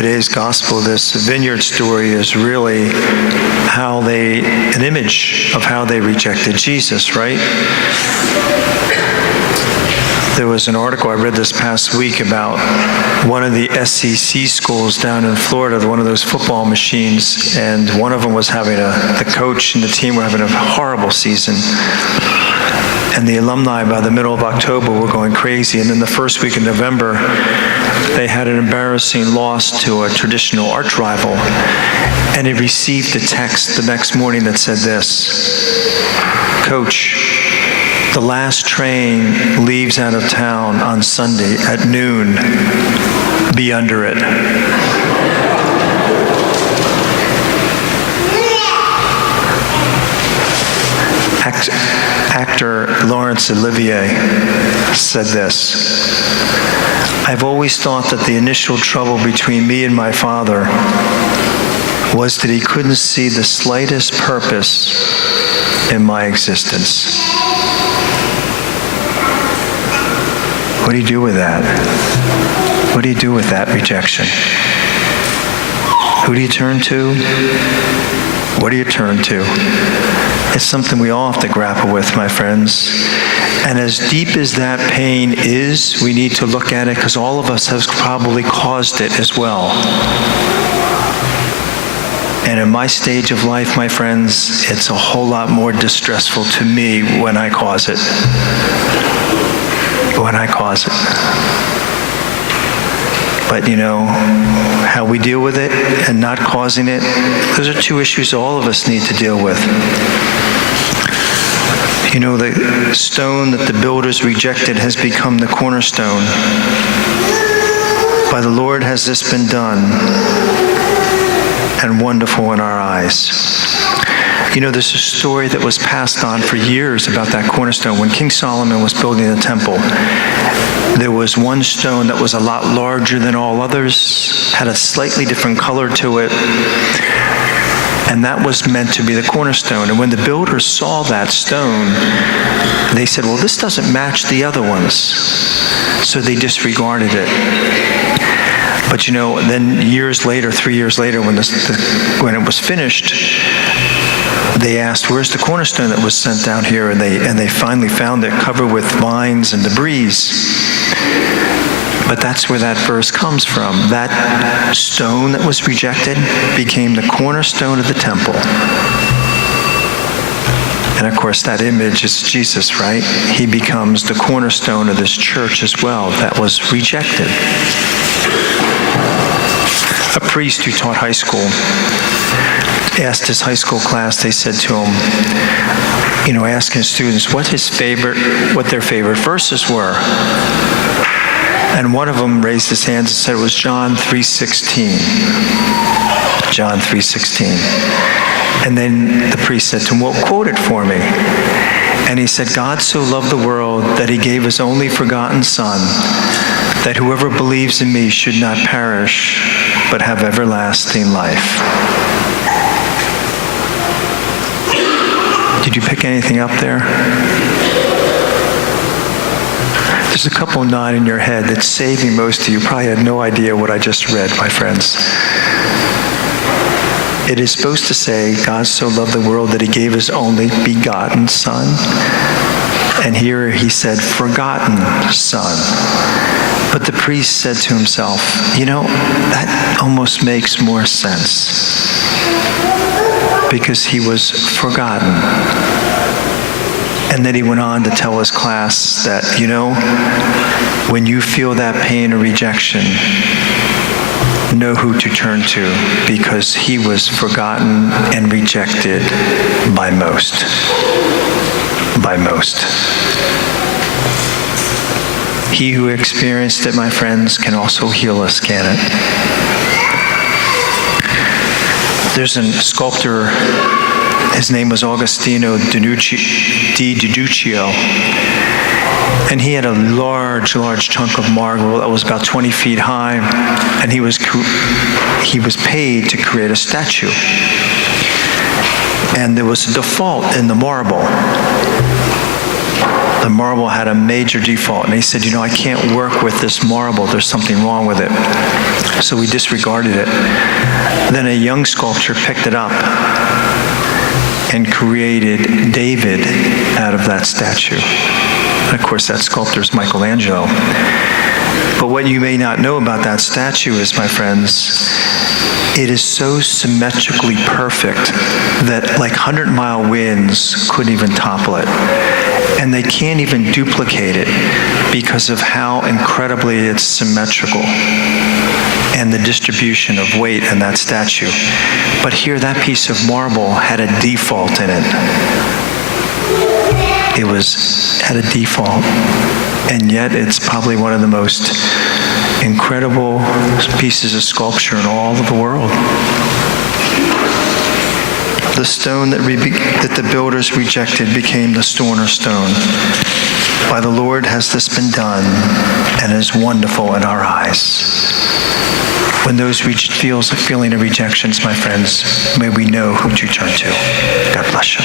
today's gospel, this vineyard story is really an image of how they rejected Jesus, right? There was an article I read this past week about one of the SEC schools down in Florida, one of those football machines, and one of them was the coach and the team were having a horrible season. And the alumni, by the middle of October, were going crazy. And then the first week in November, they had an embarrassing loss to a traditional arch rival. And he received a text the next morning that said this: "Coach, the last train leaves out of town on Sunday at noon. Be under it." Actor Laurence Olivier said this: "I've always thought that the initial trouble between me and my father was that he couldn't see the slightest purpose in my existence." What do you do with that? What do you do with that rejection? Who do you turn to? What do you turn to? It's something we all have to grapple with, my friends. And as deep as that pain is, we need to look at it, because all of us have probably caused it as well. And in my stage of life, my friends, it's a whole lot more distressful to me when I cause it. When I cause it. But how we deal with it and not causing it, those are two issues all of us need to deal with. The stone that the builders rejected has become the cornerstone. By the Lord has this been done, and wonderful in our eyes. There's a story that was passed on for years about that cornerstone. When King Solomon was building the temple, there was one stone that was a lot larger than all others, had a slightly different color to it, and that was meant to be the cornerstone. And when the builders saw that stone, they said, well, this doesn't match the other ones. So they disregarded it. But then years later, 3 years later, when it was finished, they asked, where's the cornerstone that was sent down here? And they finally found it covered with vines and debris. But that's where that verse comes from. That stone that was rejected became the cornerstone of the temple. And of course, that image is Jesus, right? He becomes the cornerstone of this church as well that was rejected. A priest who taught high school asked his high school class, they said to him, asking students what their favorite verses were. And one of them raised his hand and said it was John 3:16. John 3:16. And then the priest said to him, well, quote it for me. And he said, God so loved the world that he gave his only begotten Son, that whoever believes in me should not perish, but have everlasting life. Did you pick anything up there? There's a couple nodding your head that's saving most of you. Probably had no idea what I just read, my friends. It is supposed to say, God so loved the world that he gave his only begotten Son. And here he said, forgotten Son. But the priest said to himself, that almost makes more sense. Because he was forgotten. And then he went on to tell his class that, when you feel that pain or rejection, know who to turn to, because he was forgotten and rejected by most. By most. He who experienced it, my friends, can also heal us, can it? There's a sculptor, his name was Agostino di Duccio, and he had a large chunk of marble that was about 20 feet high, and he was paid to create a statue. And there was a default in the marble. The marble had a major default, and he said, I can't work with this marble. There's something wrong with it. So we disregarded it. Then a young sculptor picked it up and created David out of that statue. And of course, that sculptor is Michelangelo. But what you may not know about that statue is, my friends, it is so symmetrically perfect that like 100-mile winds couldn't even topple it. And they can't even duplicate it because of how incredibly it's symmetrical and the distribution of weight in that statue. But here, that piece of marble had a default in it. It was at a default, and yet it's probably one of the most incredible pieces of sculpture in all of the world. The stone that the builders rejected became the cornerstone. By the Lord has this been done, and is wonderful in our eyes. When those feeling of rejections, my friends, may we know who to turn to. God bless you.